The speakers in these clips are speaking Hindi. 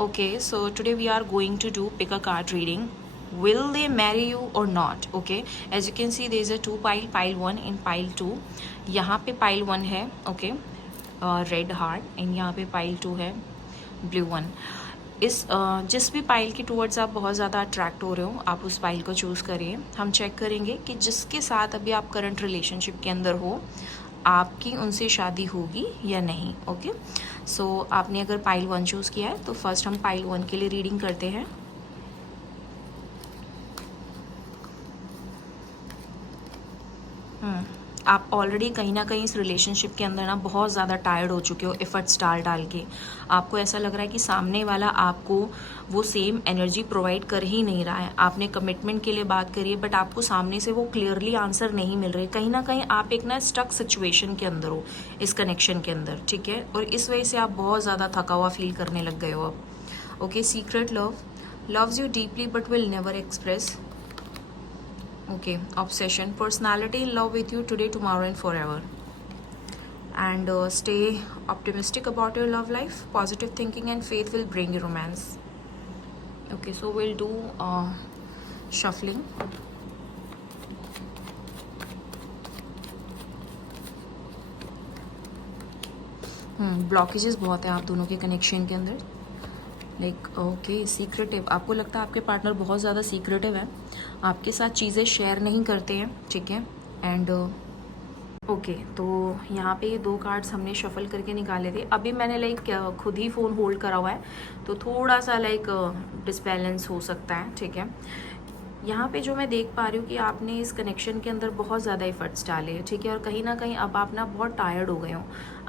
Okay, so today we are going to do pick a card reading. Will they marry you or not? Okay, as you can see there is a two pile 1 and pile 2. यहाँ पे pile 1 है, okay, red heart, and यहाँ पे pile 2 है, blue one. इस जिस भी पाइल के टूवर्ड्स आप बहुत ज़्यादा अट्रैक्ट हो रहे हो, आप उस पाइल को चूज़ करिए. हम चेक करेंगे कि जिसके साथ अभी आप करंट रिलेशनशिप के अंदर हो, आपकी उनसे शादी होगी या नहीं. ओके, सो आपने अगर पाइल 1 चूज़ किया है तो फर्स्ट हम पाइल 1 के लिए रीडिंग करते हैं. आप ऑलरेडी कहीं ना कहीं इस रिलेशनशिप के अंदर ना बहुत ज़्यादा टायर्ड हो चुके हो एफर्ट्स डाल डाल के. आपको ऐसा लग रहा है कि सामने वाला आपको वो सेम एनर्जी प्रोवाइड कर ही नहीं रहा है. आपने कमिटमेंट के लिए बात करी है बट आपको सामने से वो क्लियरली आंसर नहीं मिल रहे. कहीं ना कहीं आप एक ना स्टक सिचुएशन के अंदर हो इस कनेक्शन के अंदर, ठीक है, और इस वजह से आप बहुत ज़्यादा थका हुआ फील करने लग गए हो अब. Okay, secret love loves you deeply but will never express. Okay, obsession, personality in love with you today, tomorrow and forever. And stay optimistic about your love life. Positive thinking and faith will bring you romance. Okay, so we'll do shuffling. Blockages बहुत है आप दोनों के कनेक्शन के अंदर. Like okay, secretive. आपको लगता है आपके पार्टनर बहुत ज़्यादा सीक्रेटिव है, आपके साथ चीज़ें शेयर नहीं करते हैं, ठीक है. एंड ओके, तो यहाँ पे ये 2 कार्ड्स हमने शफल करके निकाले थे. अभी मैंने लाइक खुद ही फ़ोन होल्ड करा हुआ है तो थोड़ा सा लाइक डिसबैलेंस हो सकता है, ठीक है. यहाँ पे जो मैं देख पा रही हूँ कि आपने इस कनेक्शन के अंदर बहुत ज़्यादा एफर्ट्स डाले हैं, ठीक है, और कहीं ना कहीं अब आप ना बहुत टायर्ड हो गए हो.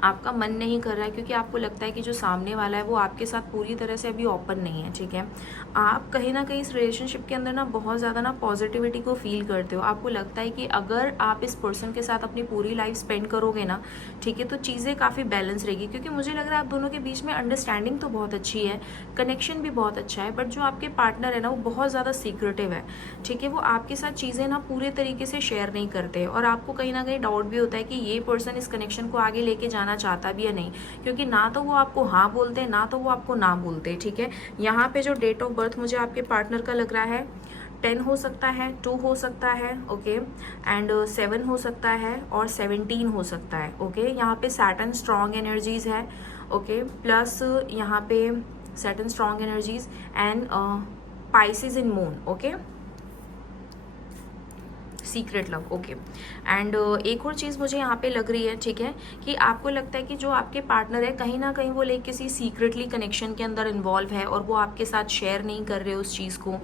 आपका मन नहीं कर रहा है क्योंकि आपको लगता है कि जो सामने वाला है वो आपके साथ पूरी तरह से अभी ओपन नहीं है, ठीक है. आप कहीं ना कहीं इस रिलेशनशिप के अंदर ना बहुत ज़्यादा ना पॉजिटिविटी को फील करते हो. आपको लगता है कि अगर आप इस पर्सन के साथ अपनी पूरी लाइफ स्पेंड करोगे ना, ठीक है, तो चीज़ें काफ़ी बैलेंस रहेगी. क्योंकि मुझे लग रहा है आप दोनों के बीच में अंडरस्टैंडिंग तो बहुत अच्छी है, कनेक्शन भी बहुत अच्छा है, बट जो आपके पार्टनर है ना वो बहुत ज़्यादा सीक्रेटिव है, ठीक है. वो आपके साथ चीज़ें ना पूरे तरीके से शेयर नहीं करते और आपको कहीं ना कहीं डाउट भी होता है कि ये पर्सन इस कनेक्शन को आगे लेके जाना चाहता भी या नहीं, क्योंकि ना तो वो आपको हाँ बोलते हैं ना तो वो आपको ना बोलते हैं, ठीक है. यहाँ पे जो डेट ऑफ बर्थ मुझे आपके पार्टनर का लग रहा है 10 हो सकता है, 2 हो सकता है, ओके, एंड 7 हो सकता है और 17 हो सकता है. ओके, यहाँ पे सैटर्न स्ट्रॉन्ग एनर्जीज है, ओके, प्लस यहाँ पे Saturn strong energies and Pisces in moon. Okay, secret love. Okay, and एक और चीज़ मुझे यहाँ पे लग रही है, ठीक है, कि आपको लगता है कि जो आपके पार्टनर है कहीं ना कहीं वो लाइक किसी सीक्रेटली कनेक्शन के अंदर इन्वॉल्व है और वो आपके साथ शेयर नहीं कर रहे उस चीज़ को,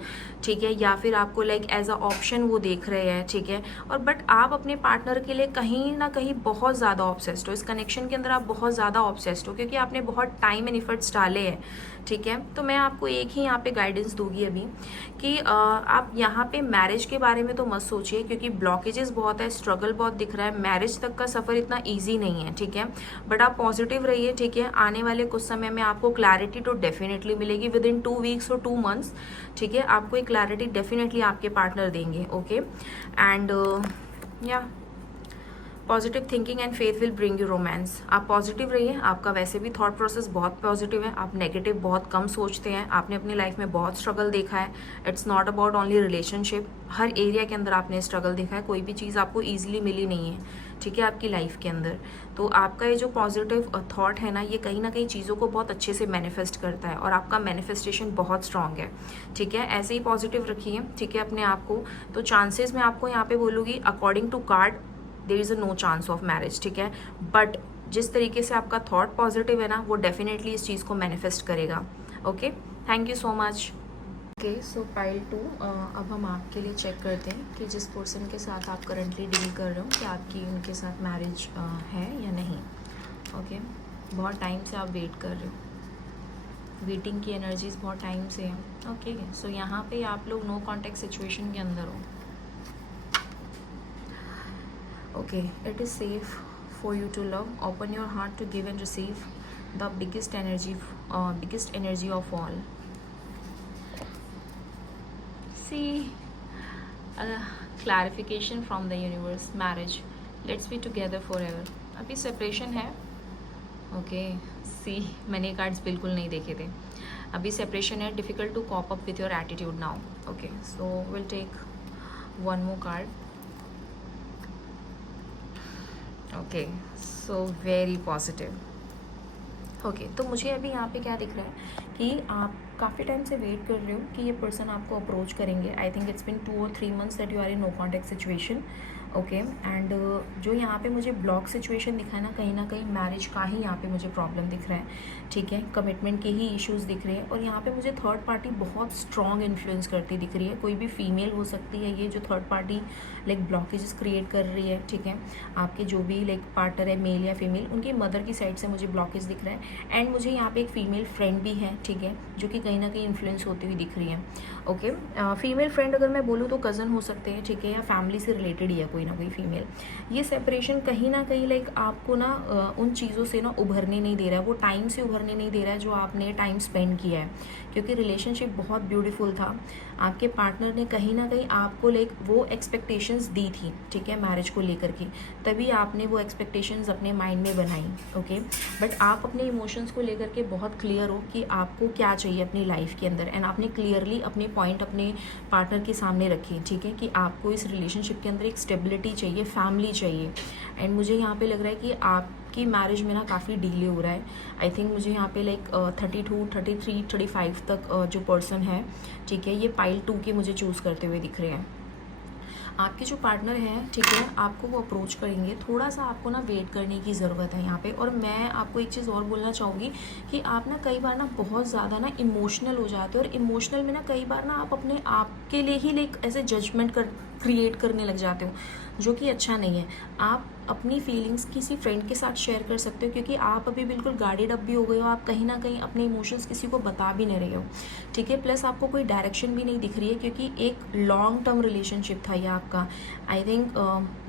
ठीक है, या फिर आपको लाइक एज अ ऑप्शन वो देख रहे हैं, ठीक है. और बट आप अपने पार्टनर के लिए कहीं ना कहीं बहुत ज़्यादा ऑब्सेस्ड हो. इस कनेक्शन के अंदर आप बहुत ज़्यादा ऑब्सेस्ड हो क्योंकि आपने बहुत टाइम एंड इफर्ट्स डाले हैं, ठीक है. तो मैं आपको एक ही यहाँ पे गाइडेंस दूंगी अभी कि आप यहाँ पे मैरिज के बारे में तो मत सोचिए क्योंकि ब्लॉकेजेस बहुत है, स्ट्रगल बहुत दिख रहा है. मैरिज तक का सफ़र इतना ईजी नहीं है, ठीक है, बट आप पॉजिटिव रहिए, ठीक है. आने वाले कुछ समय में आपको क्लैरिटी तो डेफिनेटली मिलेगी. विद इन 2 वीक्स और 2 मंथ्स, ठीक है, आपको एक क्लैरिटी डेफिनेटली आपके पार्टनर देंगे. ओके, एंड या positive thinking and faith will bring you romance. आप पॉजिटिव रहिए. आपका वैसे भी थॉट प्रोसेस बहुत पॉजिटिव है. आप नेगेटिव बहुत कम सोचते हैं. आपने अपनी लाइफ में बहुत स्ट्रगल देखा है. It's not about only relationship. Her area के अंदर आपने स्ट्रगल देखा है. कोई भी चीज़ आपको ईजिली मिली नहीं है, ठीक है, आपकी लाइफ के अंदर. तो आपका ये जो पॉजिटिव थॉट है ना, ये कहीं ना कहीं चीज़ों को बहुत अच्छे से मैनिफेस्ट करता है और आपका मैनिफेस्टेशन बहुत स्ट्रांग है, ठीक है. ऐसे ही पॉजिटिव रखिए, ठीक है, अपने आप को. तो चांसेस मैं आपको यहाँ पे बोलूँगी according to card there is a no chance of marriage, ठीक है, बट जिस तरीके से आपका थॉट पॉजिटिव है ना वो डेफिनेटली इस चीज़ को मैनिफेस्ट करेगा. Okay, thank you so much. Okay, so pile 2 अब हम आपके लिए चेक करते हैं कि जिस पर्सन के साथ आप करंटली डील कर रहे हो कि आपकी उनके साथ मैरिज है या नहीं. ओके, बहुत टाइम से आप वेट कर रहे हो, वेटिंग की एनर्जीज बहुत टाइम से है. ओके, सो यहाँ पे आप लोग नो कॉन्टेक्ट सिचुएशन के अंदर हो. Okay, it is safe for you to love. Open your heart to give and receive the biggest energy of all. See, clarification from the universe. Marriage. Let's be together forever. अभी separation है. Okay, see, मैंने कार्ड्स बिल्कुल नहीं देखे थे. अभी सेपरेशन है, difficult to cope up with your attitude now. Okay, so will take one more card. Okay, so very positive. Okay, तो मुझे अभी यहाँ पे क्या दिख रहा है कि आप काफ़ी टाइम से वेट कर रहे हो कि ये पर्सन आपको अप्रोच करेंगे. I think it's been 2 or 3 months that you are in no contact situation. Okay, and जो यहाँ पे मुझे ब्लॉक सिचुएशन दिखा है ना कहीं मैरिज का ही यहाँ पे मुझे प्रॉब्लम दिख रहा है. ठीक है, कमिटमेंट के ही इश्यूज दिख रहे हैं. और यहाँ पे मुझे थर्ड पार्टी बहुत स्ट्रॉन्ग इन्फ्लुएंस करती दिख रही है. कोई भी फीमेल हो सकती है ये जो third party like blockages create कर रही है. ठीक है, आपके जो भी लाइक पार्टनर है, मेल या फीमेल, उनकी मदर की साइड से मुझे ब्लॉकेज दिख रहा है. एंड मुझे यहाँ पे एक फीमेल फ्रेंड भी है. ठीक है, जो कि कहीं ना कहीं इन्फ्लुएंस होती हुई दिख रही है. ओके, फीमेल फ्रेंड अगर मैं बोलूँ तो कज़न हो सकते हैं. ठीक है, या फैमिली से रिलेटेड ही है कोई ना कोई फीमेल. ये सेपरेशन कहीं ना कहीं लाइक आपको ना उन चीज़ों से ना उभरने नहीं दे रहा है. वो टाइम से उभरने नहीं दे रहा है जो आपने टाइम स्पेंड किया है. क्योंकि रिलेशनशिप बहुत ब्यूटीफुल था. आपके पार्टनर ने कहीं ना कहीं आपको लाइक वो एक्सपेक्टेशंस दी थी. ठीक है, मैरिज को लेकर के, तभी आपने वो एक्सपेक्टेशंस अपने माइंड में बनाई. ओके, बट आप अपने इमोशंस को लेकर के बहुत क्लियर हो कि आपको क्या चाहिए अपनी लाइफ के अंदर. एंड आपने क्लियरली अपने पॉइंट अपने पार्टनर के सामने रखे. ठीक है, कि आपको इस रिलेशनशिप के अंदर एक स्टेबिलिटी चाहिए, फैमिली चाहिए. एंड मुझे यहाँ पे लग रहा है कि आपकी मैरिज में ना काफ़ी डिले हो रहा है. आई थिंक मुझे यहाँ पे लाइक 32, 33, 35 तक जो पर्सन है, ठीक है, ये पाइल 2 के मुझे चूज़ करते हुए दिख रहे हैं. आपके जो पार्टनर हैं, ठीक है, आपको वो अप्रोच करेंगे. थोड़ा सा आपको ना वेट करने की ज़रूरत है यहाँ पे. और मैं आपको एक चीज़ और बोलना चाहूँगी कि आप ना कई बार ना बहुत ज़्यादा ना इमोशनल हो जाते हो. और इमोशनल में ना कई बार ना आप अपने आप के लिए ही लाइक ऐसे जजमेंट क्रिएट करने लग जाते हो, जो कि अच्छा नहीं है. आप अपनी फीलिंग्स किसी फ्रेंड के साथ शेयर कर सकते हो, क्योंकि आप अभी बिल्कुल गार्डेड अप भी हो गए हो. आप कहीं ना कहीं अपने इमोशंस किसी को बता भी नहीं रहे हो. ठीक है, प्लस आपको कोई डायरेक्शन भी नहीं दिख रही है, क्योंकि एक लॉन्ग टर्म रिलेशनशिप था ये आपका. आई थिंक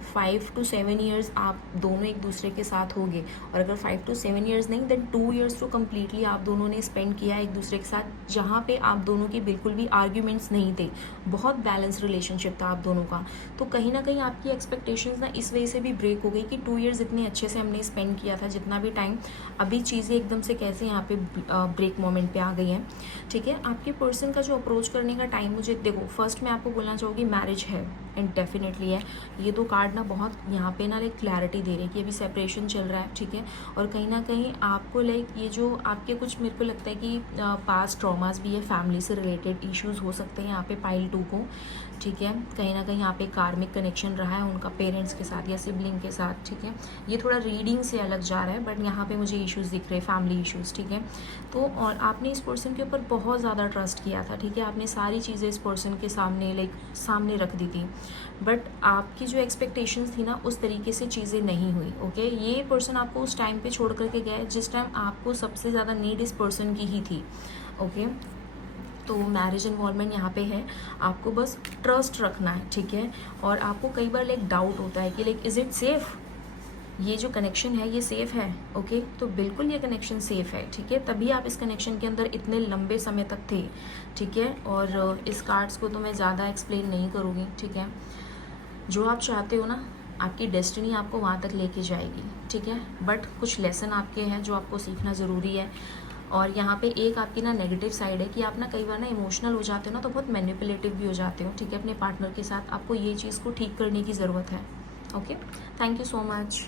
5 to 7 years आप दोनों एक दूसरे के साथ होंगे. और अगर 5 to 7 years नहीं, देन 2 years तो कम्प्लीटली आप दोनों ने स्पेंड किया एक दूसरे के साथ, जहाँ पे आप दोनों के बिल्कुल भी आर्ग्यूमेंट्स नहीं थे. बहुत बैलेंस रिलेशनशिप था आप दोनों का. तो कहीं ना कहीं आपकी एक्सपेक्टेशंस ना इस वजह से भी ब्रेक हो गई कि 2 years इतने अच्छे से हमने स्पेंड किया था, जितना भी टाइम, अभी चीज़ें एकदम से कैसे यहाँ पे ब्रेक मोमेंट पे आ गई हैं. ठीक है, आपके पर्सन का जो अप्रोच करने का टाइम, मुझे देखो, फर्स्ट मैं आपको बोलना चाहूँगी मैरिज है एंड डेफिनेटली है. ये दो कार्ड ना बहुत यहाँ पे ना लाइक क्लैरिटी दे रही है कि अभी सेपरेशन चल रहा है. ठीक है, और कहीं ना कहीं आपको लाइक ये जो आपके कुछ, मेरे को लगता है कि पास्ट ट्रॉमास भी है, फैमिली से रिलेटेड इश्यूज हो सकते हैं यहाँ पे पाइल 2 को. ठीक है, कहीं ना कहीं यहाँ पे कार्मिक कनेक्शन रहा है उनका पेरेंट्स के साथ या सिबलिंग के साथ. ठीक है, ये थोड़ा रीडिंग से अलग जा रहा है, बट यहाँ पे मुझे इश्यूज़ दिख रहे हैं, फैमिली इश्यूज़. ठीक है, तो और आपने इस पर्सन के ऊपर बहुत ज़्यादा ट्रस्ट किया था. ठीक है, आपने सारी चीज़ें इस पर्सन के सामने लाइक सामने रख दी थी, बट आपकी जो एक्सपेक्टेशंस थी ना उस तरीके से चीज़ें नहीं हुई. ओके, ये पर्सन आपको उस टाइम पे छोड़ करके गया जिस टाइम आपको सबसे ज़्यादा नीड इस पर्सन की ही थी. ओके, तो मैरिज इन्वॉल्वमेंट यहाँ पे है. आपको बस ट्रस्ट रखना है. ठीक है, और आपको कई बार लाइक डाउट होता है कि लाइक इज़ इट सेफ़, ये जो कनेक्शन है ये सेफ़ है. ओके, तो बिल्कुल ये कनेक्शन सेफ़ है. ठीक है, तभी आप इस कनेक्शन के अंदर इतने लंबे समय तक थे. ठीक है, और इस कार्ड्स को तो मैं ज़्यादा एक्सप्लेन नहीं करूँगी. ठीक है, जो आप चाहते हो ना, आपकी डेस्टिनी आपको वहाँ तक लेके जाएगी. ठीक है, बट कुछ लेसन आपके हैं जो आपको सीखना ज़रूरी है. और यहाँ पे एक आपकी ना नेगेटिव साइड है कि आप ना कई बार ना इमोशनल हो जाते हो ना, तो बहुत मैनिपुलेटिव भी हो जाते हो. ठीक है, अपने पार्टनर के साथ. आपको ये चीज़ को ठीक करने की ज़रूरत है. Okay, thank you so much.